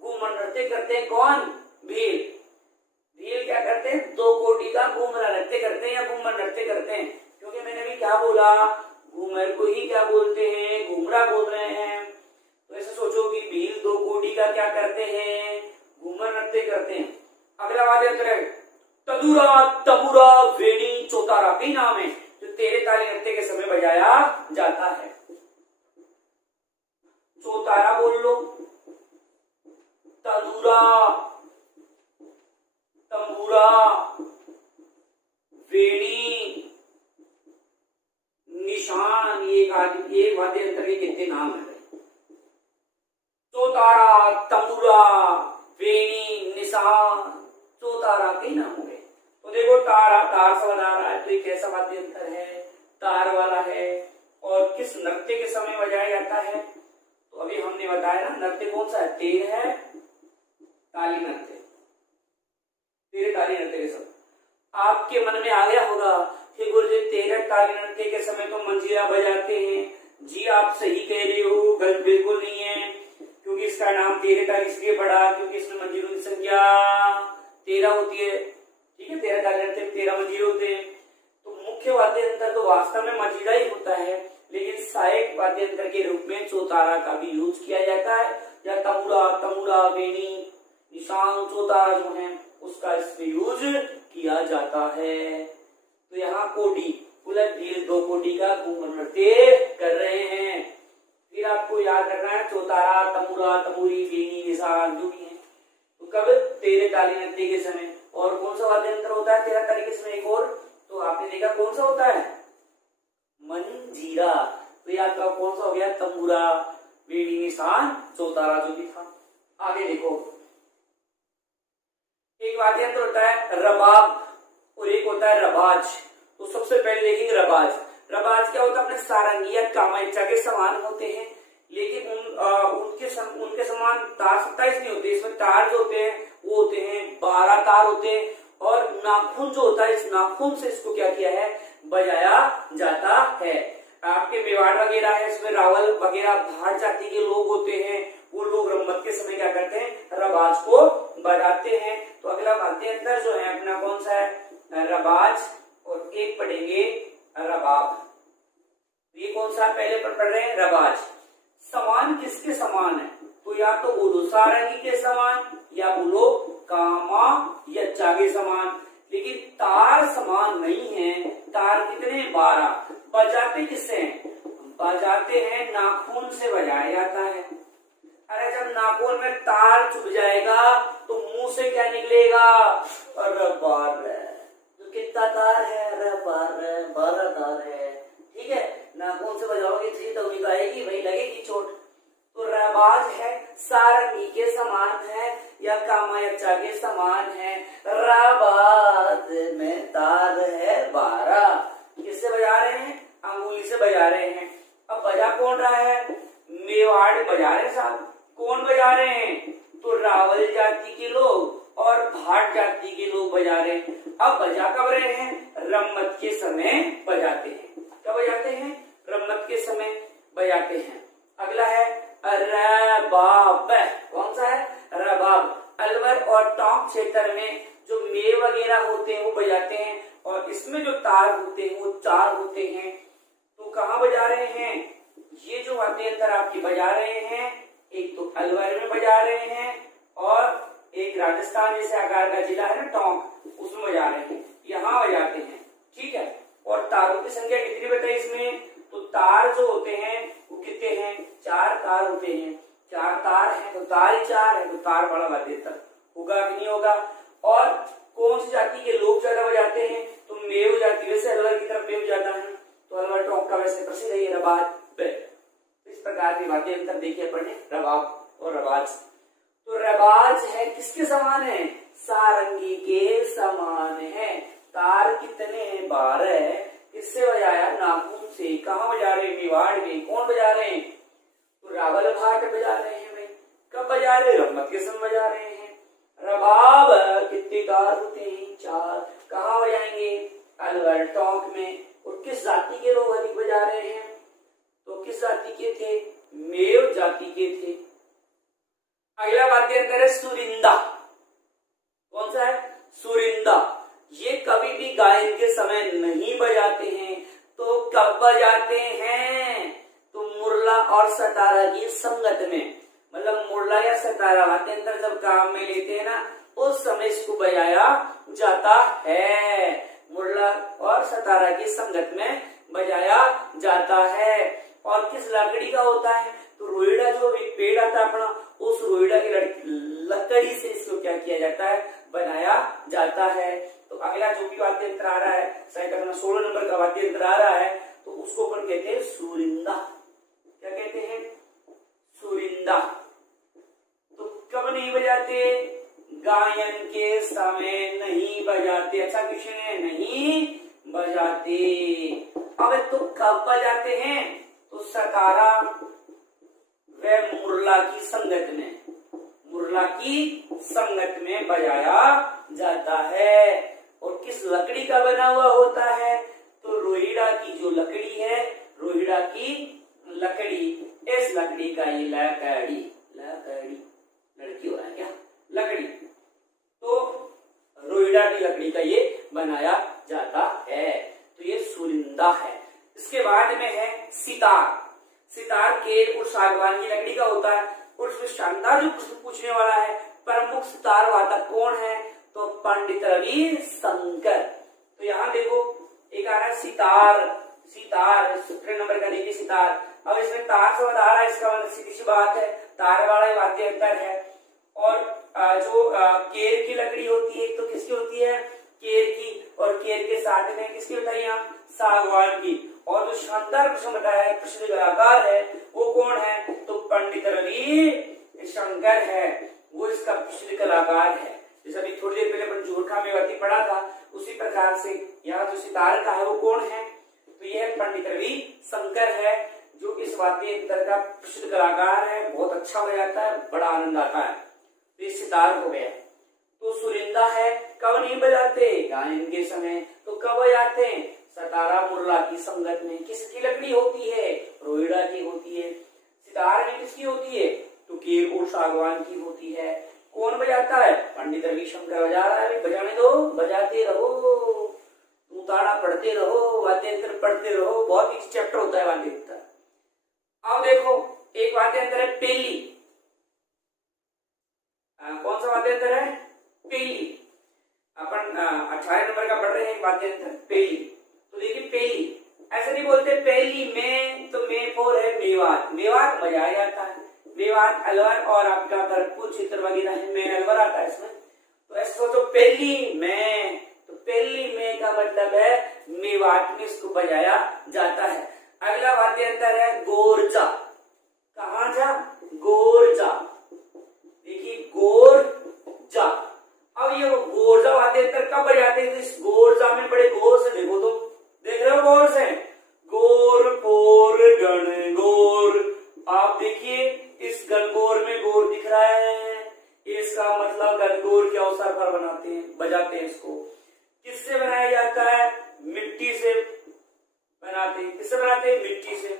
घूमर नृत्य करते हैं कौन, भील। भील क्या करते हैं, दो कोटी का घूमरा नृत्य करते हैं या घूमर नृत्य करते हैं। क्योंकि मैंने भी क्या बोला, घूमर को ही क्या बोलते हैं, घूमरा बोल रहे हैं। तो ऐसे सोचो कि भील दो कोटी का क्या करते हैं, घूमर नृत्य करते हैं। अगला वाद्य यंत्र है तदुरा, तबुरा, वेणी, चौतारा भी नाम है, जो तेरे ताली नृत्य के समय बजाया जाता है। चौतारा बोल लो, तदुरा, तंबूरा, वेणी, निशान, ये एक वाद्य यंत्र के कितने नाम है, चौतारा, तंबूरा, वेणी, निशान, चौतारा के नाम हो गए। तो देखो तारा, तार से बजा रहा है, तो ये कैसा वाद्य यंत्र है, तार वाला है। और किस नृत्य के समय बजाया जाता है, तो अभी हमने बताया ना, नृत्य कौन सा है, तेर है ताली नृत्य, तेरे ताली नृत्य के समय। आपके मन में आ गया होगा कि गुरुजी तेरे ताली नृत्य के समय तो मंजीरा बजाते हैं। जी आप सही कह रहे हो, गलत बिल्कुल नहीं है, क्योंकि इसका नाम तेरे ताली इसलिए पड़ा क्योंकि इसमें मंजीरों की संख्या 13 होती है। ठीक है, 13 ताली नृत्य में 13 मंजीरे होते हैं। तो मुख्य वाद्य यंत्र तो वास्तव में मंजीरा ही होता है, लेकिन सहायक वाद्य यंत्र के रूप में चौतारा का भी यूज किया जाता है, या तंबूरा, तंबूरा, वेणी, निशान, चौतारा जो है उसका इसमें यूज किया जाता है। तो यहाँ कोटी उलट भील दो कोटी का घूमर नृत्य कर रहे हैं। फिर आपको याद रखना है चौतारा, तंबूरा, तंबूरी, वेणी, निशान जो भी है, तो कब, तेरे ताली नृत्य के समय। और कौन सा वाद्य यंत्र होता है तेरा ताली के समय, एक और तो आपने देखा कौन सा होता है, मंजीरा। तो ये आपका कौन सा हो गया, तंबूरा, वेणी, निशान, चौतारा जो भी था। आगे देखो, एक वाद्य यंत्र होता है रबाब और एक होता है रबाज। तो सबसे पहले देखेंगे रबाज। रबाज क्या होता है, अपने सारंगी या कामायचा के समान होते हैं, लेकिन उनके समान तार 27 नहीं होते। इसमें तार जो होते हैं वो होते हैं 12 तार होते हैं, और नाखून जो होता है, इस नाखून से इसको क्या किया है, बजाया जाता है। आपके मेवाड़ वगैरह है, इसमें रावल वगैरह भाट जाति के लोग होते हैं, वो लोग रम्मत के समय क्या करते हैं, रबाज को बजाते हैं। तो अगला वाद्य यंत्र जो है अपना कौन सा है, रबाज, और एक पढ़ेंगे रबाब। ये कौन सा पहले पर पढ़ रहे हैं, रबाज। समान किसके समान है, तो या तो बोलो सारंगी के समान, या बोलो कामा यच्चा के समान, लेकिन तार समान नहीं है। तार कितने, 12। बजाते किससे हैं, बजाते हैं नाखून से बजाया जाता है। अरे जब नाखून में तार चुभ जाएगा तो मुंह से क्या निकलेगा, अरे बार, तो कितना तार है, अरे बार, 12 तार है। ठीक है, नाखून से बजाओगे तो निकालेगी भाई, लगेगी चोट। तो रबाज है सारंगी के समान है या कामायचा के समान है। रबाज में तार है 12। किससे बजा रहे हैं, अंगुली से बजा रहे हैं। अब बजा कौन रहा है, मेवाड़ बजा रहे साहब। कौन बजा रहे हैं, तो रावल जाति के लोग और भाट जाति के लोग बजा रहे हैं। अब बजा कब रहे हैं, रम्मत के समय बजाते हैं। क्या बजाते हैं? रम्मत के समय बजाते हैं। अगला है रबाब। कौन सा है? रबाब। अलवर और टोंक क्षेत्र में जो मे वगैरह होते हैं वो बजाते हैं, और इसमें जो तार होते हैं वो 4 होते हैं। तो कहाँ बजा रहे हैं? ये जो वाद्य यंत्र आपकी बजा रहे हैं, एक तो अलवर में बजा रहे हैं और एक राजस्थान जैसे आकार का जिला है ना टोंक, उसमें बजा रहे हैं, यहाँ बजाते हैं। ठीक है। और तारों की संख्या कितनी बताई इसमें? तो तार जो होते हैं वो कितने हैं? 4 तार होते हैं। 4 तार हैं तो तार ही 4 है, तो तार बड़ा वाद्य यंत्र होगा कि नहीं होगा? और कौन सी जाति के लोग ज्यादा बजाते हैं? तो मेव जाति। वैसे अलवर की तरफ मेव ज्यादा है, तो अलवर टोंक का वैसे प्रसिद्ध है ये रबाब। इस प्रकार के वाद्य यंत्र देखिए अपन ने, रबाब और रबाज। तो रबाज है किसके समान है? सारंगी के समान है। तार कितने हैं? 12। किससे बजाया? नाखून से। कहाँ बजा रहे हैं? मेवाड़ में। कौन बजा रहे हैं? तो रावल भाट बजा रहे हैं भाई। कब बजा रहे हैं? रम्मत के समय बजा रहे हैं। रबाब कितने तार होते हैं? 4। कहाँ बजाएंगे? अलवर टोंक में। और किस जाति के लोग अधिक बजा रहे हैं? तो किस जाति के थे? मेव जाति के थे। अगला वाद्य यंत्र है सुरिंदा। कौन सा है? सुरिंदा। ये कभी भी गायन के समय नहीं बजाते हैं, तो कब बजाते हैं? तो मुरला और सतारा की संगत में, मतलब मुरला या सतारा वाद्य यंत्र जब काम में लेते हैं ना, उस समय इसको बजाया जाता है। मुरला और सतारा की संगत में बजाया जाता है। और किस लकड़ी का होता है? तो रोइड़ा, जो एक पेड़ आता है अपना, उस रोइड़ा की लकड़ी से इसको क्या किया जाता है? बनाया जाता है। तो अगला जो भी वाद्य यंत्र आ रहा है, शायद अपना 16 नंबर का वाद्य यंत्र आ रहा है, तो उसको अपन कहते हैं सुरिंदा। क्या कहते हैं? सुरिंदा। तो कब नहीं बजाते? गायन के समय नहीं बजाते। अच्छा क्वेश्चन है, नहीं बजाते। अब तो कब बजाते हैं? तो सतारा व मुरला की संगत में, मुरला की संगत में बजाया जाता है। और किस लकड़ी का बना हुआ होता है? तो रोहिड़ा की जो लकड़ी है, रोहिड़ा की लकड़ी, इस लकड़ी का ये लकड़ी, लकड़ी लड़की हो रहा है क्या? लकड़ी। तो रोहिड़ा की लकड़ी का ये बनाया जाता है। तो ये सुरिंदा है। इसके बाद में है सितार। सितार केल और सागवान की लकड़ी का होता है। और उसमें शानदार जो प्रश्न पूछने वाला है, प्रमुख सितार वादक कौन है? तो पंडित रवि शंकर। तो यहाँ देखो एक आ रहा है सितार, सितार 17 नंबर का देखिए सितार। अब इसमें तार से बता रहा है, इसका मतलब सीधी सी बात है तार वाला वाद्य यंत्र है। और जो केर की लकड़ी होती है, तो किसकी होती है? केर की। और केर के साथ में किसकी होता है? यहाँ सागवान की। और जो शानदार प्रश्न बताया है, प्रसिद्ध कलाकार है, वो कौन है? तो पंडित रवि शंकर है, वो इसका प्रसिद्ध कलाकार है। जैसे अभी थोड़ी देर पहले अपन जोरखा मेवाती पढ़ा था, उसी प्रकार से यहाँ जो सितार का है वो कौन है? तो यह पंडित रवि शंकर है, जो इस वाद्य यंत्र का प्रसिद्ध कलाकार है। बहुत अच्छा बजाता है, बड़ा आनंद आता है। तो ये सितार हो गया। तो सुरिंदा है, कब नहीं बजाते? गायन के समय। तो कब बजाते हैं? सतारा मुरला की संगत में। किसकी लकड़ी होती है? रोहिड़ा की होती है। सितार में किसकी होती है? तो केर और सागवान की होती है। कौन बजाता है? पंडित रविशंकर बजा रहा है। बजाने दो, बजाते रहो, उताड़ा पढ़ते रहो, वाद्य यंत्र पढ़ते रहो। बहुत ही चैप्टर होता है वाद्य यंत्र। अब देखो एक वाद्य यंत्र है पेली। कौन सा वाद्य यंत्र है? पेली। अपन 18 नंबर का पढ़ रहे हैं वाद्य यंत्र पेली। तो देखिए पेली, ऐसे नहीं बोलते पेली में, तो में फोर है मेवात। मेवात बजाया जाता है। मेवात, अलवर और आपका भरतपुर क्षेत्र वगैरह है, में अलवर आता है इसमें। तो ऐसे सोचो पेली में, तो पेली में का मतलब है मेवात में इसको बजाया जाता है। अगला वाद्य यंत्र है गोरजा। कहाँ जा? गोरजा। देखिए गोरजा। अब ये गोरजा वाद्य यंत्र कब बजाते हैं? तो इस गोरजा में बड़े गौर से देखो, तुम देख रहे हो गौर से? गोर पोर गण गोर। आप देखिए इस गणगौर में गोर दिख रहा है, इसका मतलब गणगौर के अवसर पर बनाते हैं, बजाते हैं। इसको किससे बनाया जाता है? मिट्टी से बनाते हैं। किससे बनाते हैं? मिट्टी से।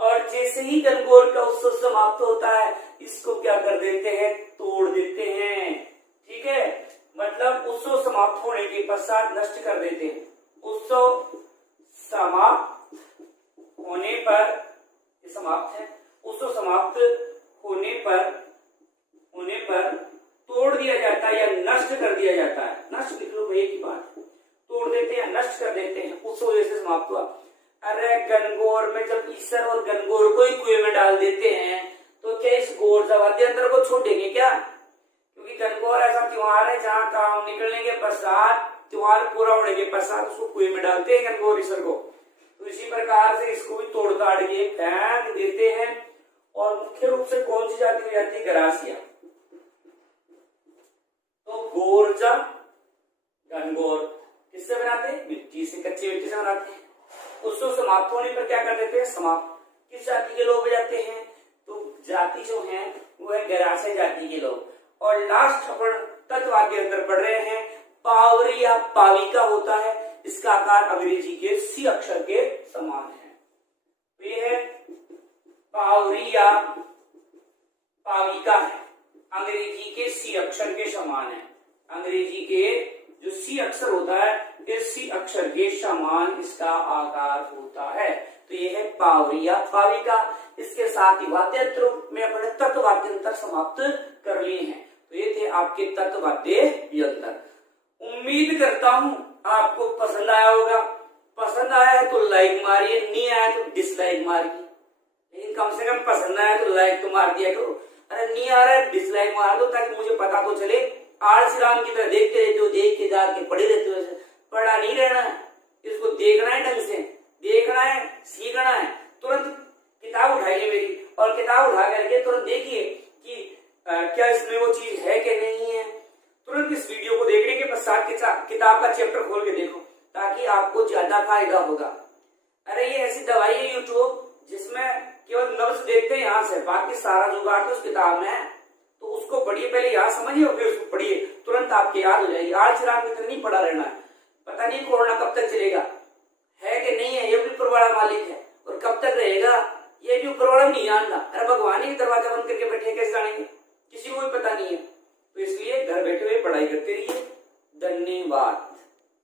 और जैसे ही गणगौर का उत्सव समाप्त होता है, इसको क्या कर देते हैं? तोड़ देते हैं। ठीक है, मतलब उत्सव समाप्त होने के पश्चात नष्ट कर देते हैं। उत्सव समाप्त होने पर, ये समाप्त है, उत्सव समाप्त होने पर तोड़ दिया जाता है या नष्ट कर दिया जाता है। नष्ट लिख लो भैया की बात, तोड़ देते हैं, नष्ट कर देते हैं। उत्सव जैसे समाप्त हुआ, अरे गणगौर में जब ईसर और गणगौर को ही कुएं में डाल देते हैं, तो क्या इस गौर वाद्य यंत्र को छोड़ेंगे क्या? क्योंकि गणगौर ऐसा त्योहार है जहाँ काम निकलने के पश्चात, त्योहार पूरा होने के पश्चात उसको कुएं में डालते हैं गणगौर ईसर को। तो इसी प्रकार से इसको भी तोड़ ताड़ के फेंक देते हैं। और मुख्य रूप से कौन सी जाति हो जाती है? गरासिया। तो गोरजा गणगौर किससे बनाते हैं? मिट्टी से, कच्ची मिट्टी से बनाते हैं। उत्सव समाप्त होने पर क्या कर देते हैं? समाप्त। किस जाति के लोग हो जाते हैं? तो जाति जो है वो है गरासिया जाति के लोग। और लास्ट अपन तत्व के अंदर पढ़ रहे हैं, पावरी या पाविका होता है। इसका आकार अंग्रेजी के सी अक्षर के समान है। तो ये है पावरी या पाविका है, अंग्रेजी के सी अक्षर के समान है। अंग्रेजी के जो सी अक्षर होता है, इस सी अक्षर के समान इसका आकार होता है। तो ये है पावरी या पाविका। इसके साथ ही वाद्य यंत्रों में अपने तत्व वाद्य यंत्र समाप्त कर लिए हैं। तो ये थे आपके तत्व वाद्य यंत्र। उम्मीद करता हूं आपको पसंद आया होगा। पसंद आया है तो लाइक मारिए, नहीं आया तो डिसलाइक मारिए, लेकिन कम से कम पसंद आया तो लाइक तो मार दिया करो। अरे नहीं आ रहा है डिसलाइक मार दो, ताकि मुझे पता तो चले। आलसी राम की तरह देखते रहते हो, देख के जाके पढ़े रहते हो। पढ़ा नहीं रहना है, इसको देखना है, ढंग से देखना है, सीखना है। तुरंत किताब उठाइए मेरी, और किताब उठा करके तुरंत देखिए कि क्या इसमें वो चीज है कि नहीं है। तुरंत इस वीडियो को देखने के पश्चात किताब का चैप्टर खोल के देखो, ताकि आपको ज्यादा फायदा होगा। अरे ये ऐसी दवाई है यूट्यूब, जिसमें केवल नब्ज देखते हैं यहाँ से, बाकी सारा जुगाड़ तो उस किताब में है। तो उसको पढ़िए, पहले यहाँ समझिए और फिर उसको पढ़िए, तुरंत आपकी याद हो जाएगी। आज रात में नहीं पढ़ा रहना है। पता नहीं कोरोना कब तक चलेगा, है कि नहीं है, ये भी ऊपर वाला मालिक है। और कब तक रहेगा ये भी ऊपर वाला नहीं जानता। अरे भगवान ही दरवाजा बंद करके बैठे कैसे जानेंगे? किसी को भी पता नहीं है। तो इसलिए घर बैठे हुए पढ़ाई करते रहिए। धन्यवाद।